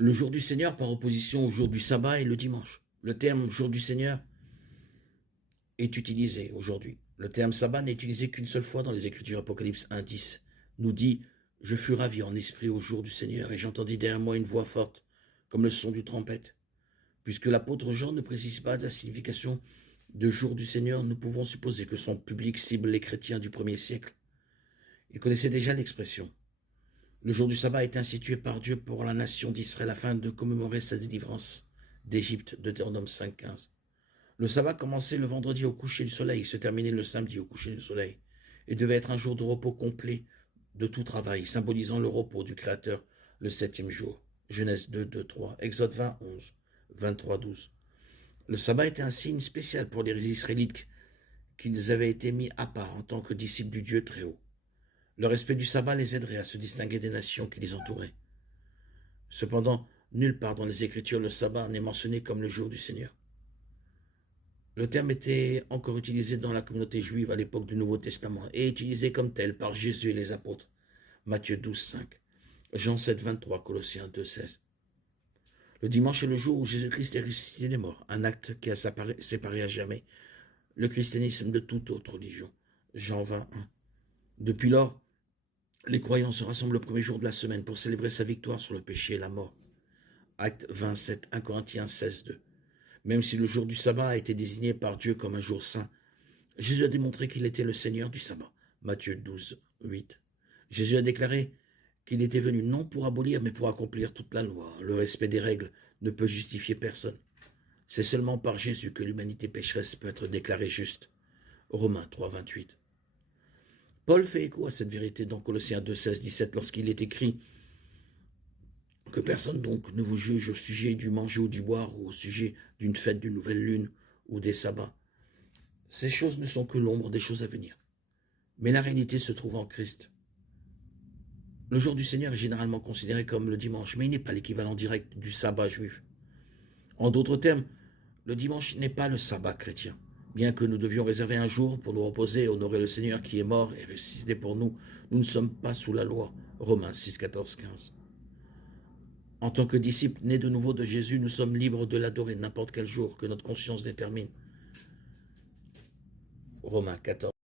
Le jour du Seigneur par opposition au jour du sabbat et le dimanche. Le terme jour du Seigneur est utilisé aujourd'hui. Le terme sabbat n'est utilisé qu'une seule fois dans les Écritures. Apocalypse 1,10 nous dit « Je fus ravi en esprit au jour du Seigneur, et j'entendis derrière moi une voix forte, comme le son d'une trompette. » Puisque l'apôtre Jean ne précise pas la signification de jour du Seigneur, nous pouvons supposer que son public cible les chrétiens du 1er siècle. Il connaissait déjà l'expression. Le jour du sabbat a été institué par Dieu pour la nation d'Israël afin de commémorer sa délivrance d'Égypte, Deutéronome 5,15. Le sabbat commençait le vendredi au coucher du soleil, se terminait le samedi au coucher du soleil, et devait être un jour de repos complet de tout travail, symbolisant le repos du Créateur le 7e jour. Genèse 2, 2, 3, Exode 20, 11, 23, 12. Le sabbat était un signe spécial pour les Israélites qu'ils avaient été mis à part en tant que disciples du Dieu très haut. Le respect du sabbat les aiderait à se distinguer des nations qui les entouraient. Cependant, nulle part dans les Écritures le sabbat n'est mentionné comme le jour du Seigneur. Le terme était encore utilisé dans la communauté juive à l'époque du Nouveau Testament et utilisé comme tel par Jésus et les apôtres. Matthieu 12, 5, Jean 7, 23, Colossiens 2, 16. Le dimanche est le jour où Jésus-Christ est ressuscité des morts, un acte qui a séparé à jamais le christianisme de toute autre religion. Jean 21. Depuis lors, les croyants se rassemblent le premier jour de la semaine pour célébrer sa victoire sur le péché et la mort. Acte 27, 1 Corinthiens 16, 2. Même si le jour du sabbat a été désigné par Dieu comme un jour saint, Jésus a démontré qu'il était le Seigneur du sabbat. Matthieu 12, 8. Jésus a déclaré qu'il était venu non pour abolir, mais pour accomplir toute la loi. Le respect des règles ne peut justifier personne. C'est seulement par Jésus que l'humanité pécheresse peut être déclarée juste. Romains 3, 28. Paul fait écho à cette vérité dans Colossiens 2, 16, 17, lorsqu'il est écrit que personne donc ne vous juge au sujet du manger ou du boire, ou au sujet d'une fête d'une nouvelle lune ou des sabbats. Ces choses ne sont que l'ombre des choses à venir. Mais la réalité se trouve en Christ. Le jour du Seigneur est généralement considéré comme le dimanche, mais il n'est pas l'équivalent direct du sabbat juif. En d'autres termes, le dimanche n'est pas le sabbat chrétien. Bien que nous devions réserver un jour pour nous reposer et honorer le Seigneur qui est mort et ressuscité pour nous, nous ne sommes pas sous la loi. Romains 6, 14, 15. En tant que disciples nés de nouveau de Jésus, nous sommes libres de l'adorer n'importe quel jour que notre conscience détermine. Romains 14.